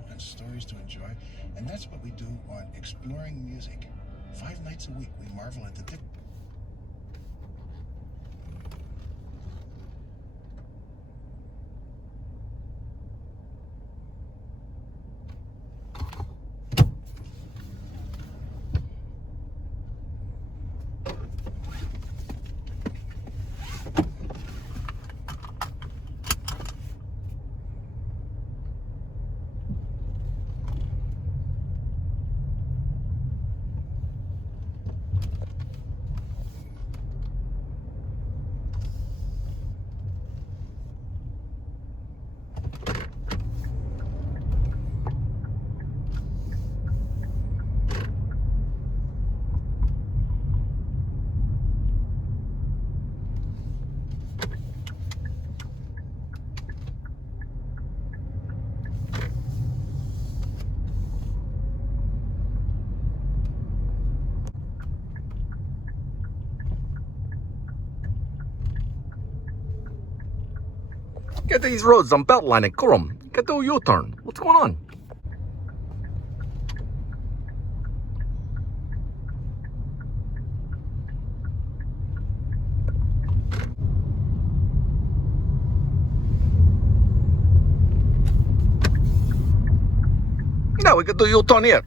people and stories to enjoy, and that's what we do on Exploring Music. 5 nights a week, we marvel at the Get these roads on Beltline and Currum. Get the U-turn. What's going on? Now we can do U-turn here.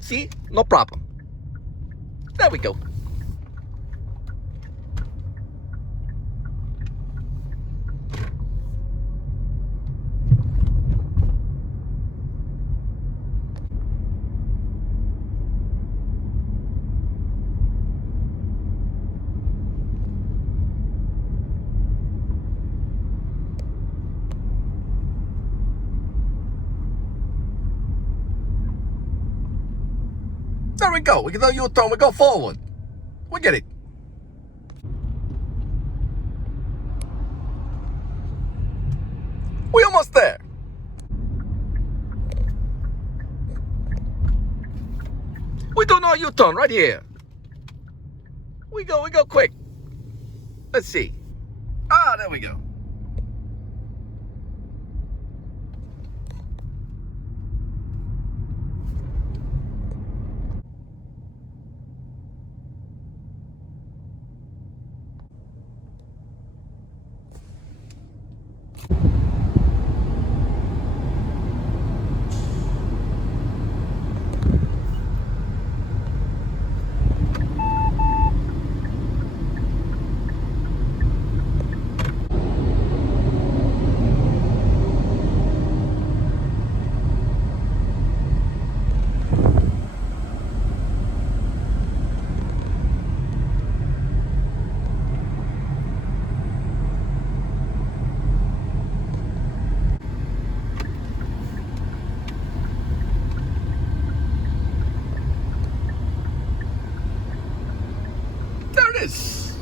See? No problem. There we go. There we go. We can do U-turn. We go forward. We get it. We almost there. We do no U-turn right here. We go quick. Let's see. Ah, there we go. There it is.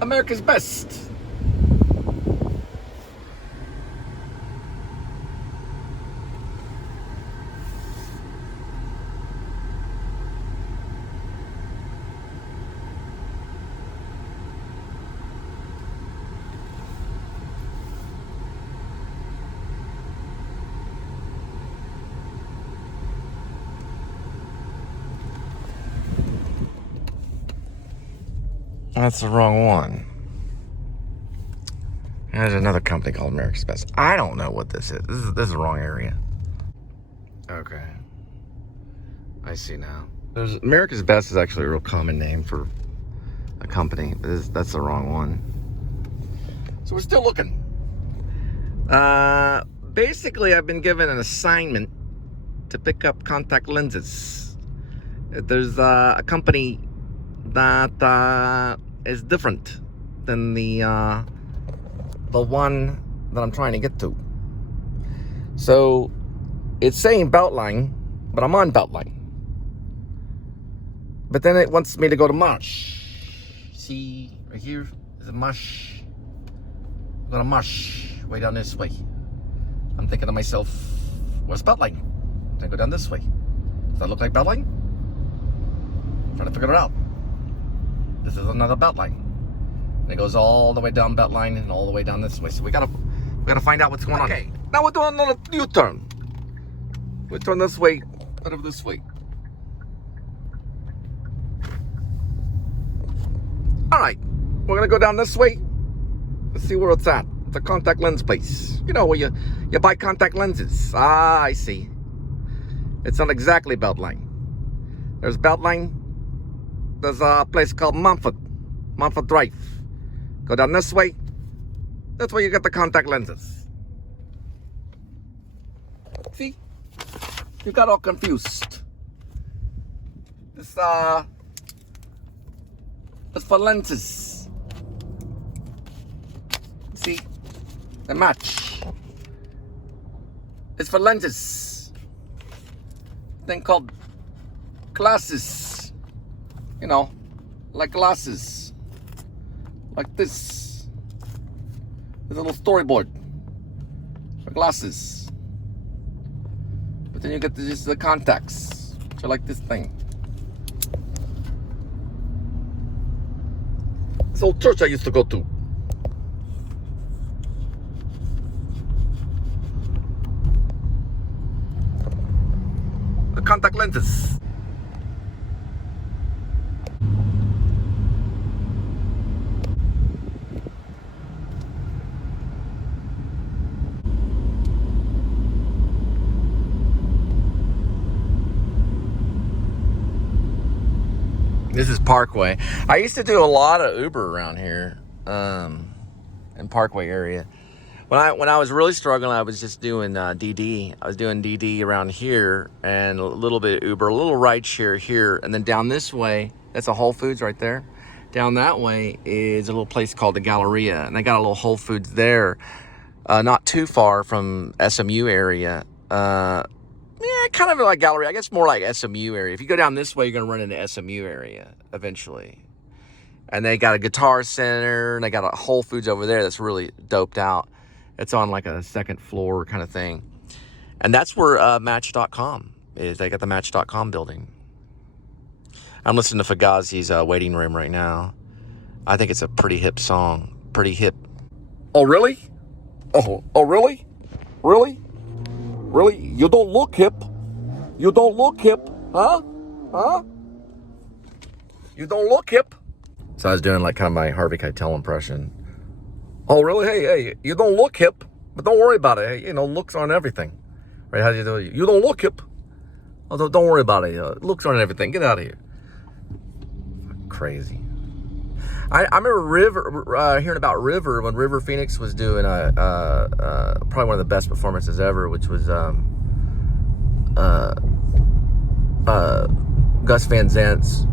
America's best. That's the wrong one. There's another company called America's Best. I don't know what this is. This is the wrong area. Okay. I see now. There's America's Best is actually a real common name for a company, but that's the wrong one. So we're still looking. Basically, I've been given an assignment to pick up contact lenses. There's a company that is different than the one that I'm trying to get to. So it's saying Beltline, but I'm on Beltline. But then it wants me to go to Marsh. See right here is a Marsh. Go to Marsh, way down this way. I'm thinking to myself, where's Beltline? Then go down this way. Does that look like Beltline? Trying to figure it out. This is another Beltline. And it goes all the way down Beltline and all the way down this way. So we gotta We gotta find out what's going on. Okay, now we're doing another U-turn. We turn this way, out of this way. All right, we're gonna go down this way. Let's see where it's at. It's a contact lens place. You know, where you buy contact lenses. Ah, I see. It's not exactly Beltline. There's Beltline. There's a place called Montfort Drive. Go down this way. That's where you get the contact lenses. See? You got all confused. It's for lenses. See? They match. It's for lenses. Thing called glasses. You know, like glasses. Like this. With a little storyboard for glasses. But then you get just the contacts. So like this thing. This old church I used to go to. The contact lenses. This is Parkway. I used to do a lot of Uber around here, in Parkway area. When I was really struggling, I was just doing DD. I was doing DD around here and a little bit of Uber, a little rideshare here, and then down this way, that's a Whole Foods right there. Down that way is a little place called the Galleria, and they got a little Whole Foods there, not too far from SMU area. Yeah, kind of like Galleria. I guess more like SMU area. If you go down this way, you're going to run into SMU area eventually. And they got a guitar center, and they got a Whole Foods over there that's really doped out. It's on like a second floor kind of thing. And that's where Match.com is. They got the Match.com building. I'm listening to Fugazi's Waiting Room right now. I think it's a pretty hip song. Pretty hip. Oh, really? Oh, really? Really? Really? You don't look hip. You don't look hip. Huh? Huh? You don't look hip. So I was doing like kind of my Harvey Keitel impression. Oh, really? Hey, you don't look hip, but don't worry about it. Hey, you know, looks aren't everything. Right? How do you do it? You don't look hip. Oh, don't worry about it. Looks aren't everything. Get out of here. Crazy. I remember hearing about River when River Phoenix was doing probably one of the best performances ever, which was Gus Van Zant's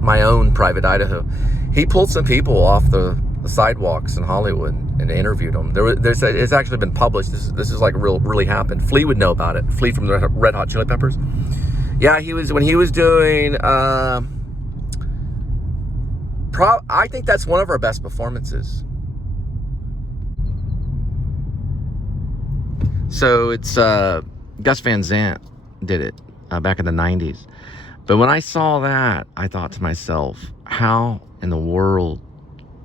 My Own Private Idaho. He pulled some people off the sidewalks in Hollywood and interviewed them. It's actually been published. This is like really happened. Flea would know about it. Flea from the Red Hot Chili Peppers. Yeah, when he was doing. I think that's one of our best performances. So it's Gus Van Zant did it back in the 90s. But when I saw that, I thought to myself, how in the world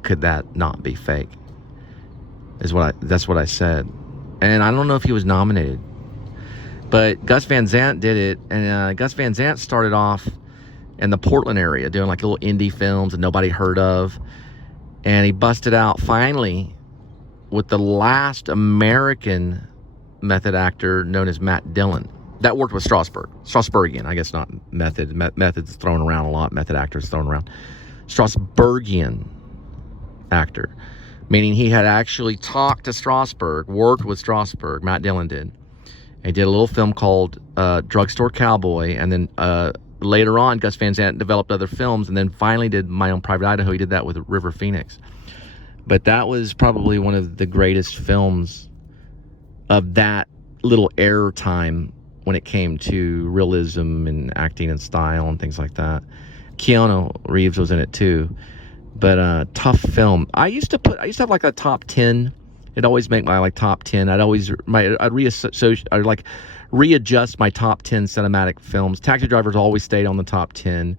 could that not be fake? That's what I said. And I don't know if he was nominated. But Gus Van Zant did it, and Gus Van Zant started off in the Portland area doing like little indie films that nobody heard of. And he busted out finally with the last American method actor known as Matt Dillon. That worked with Strasbergian, I guess, not method. Method's thrown around a lot. Method actors thrown around. Strasbergian actor, meaning he had actually talked to Strasberg, worked with Strasberg. Matt Dillon did. He did a little film called Drugstore Cowboy, and then later on, Gus Van Sant developed other films, and then finally did My Own Private Idaho. He did that with River Phoenix. But that was probably one of the greatest films of that little era time when it came to realism and acting and style and things like that. Keanu Reeves was in it too. But tough film. I used to have like a top 10. It'd always make my like top 10. I'd readjust my top 10 cinematic films. Taxi Driver's always stayed on the top 10.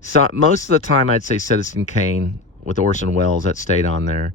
So most of the time I'd say Citizen Kane with Orson Welles, that stayed on there.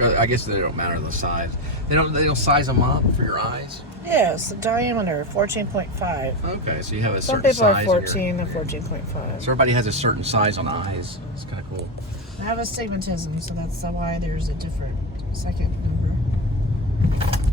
I guess they don't matter the size. They don't size them up for your eyes. Yes, the diameter 14.5. Okay, so you have a Some certain people are size. 14 and 14.5. So everybody has a certain size on eyes. It's kind of cool. I have astigmatism, so that's why there's a different second number.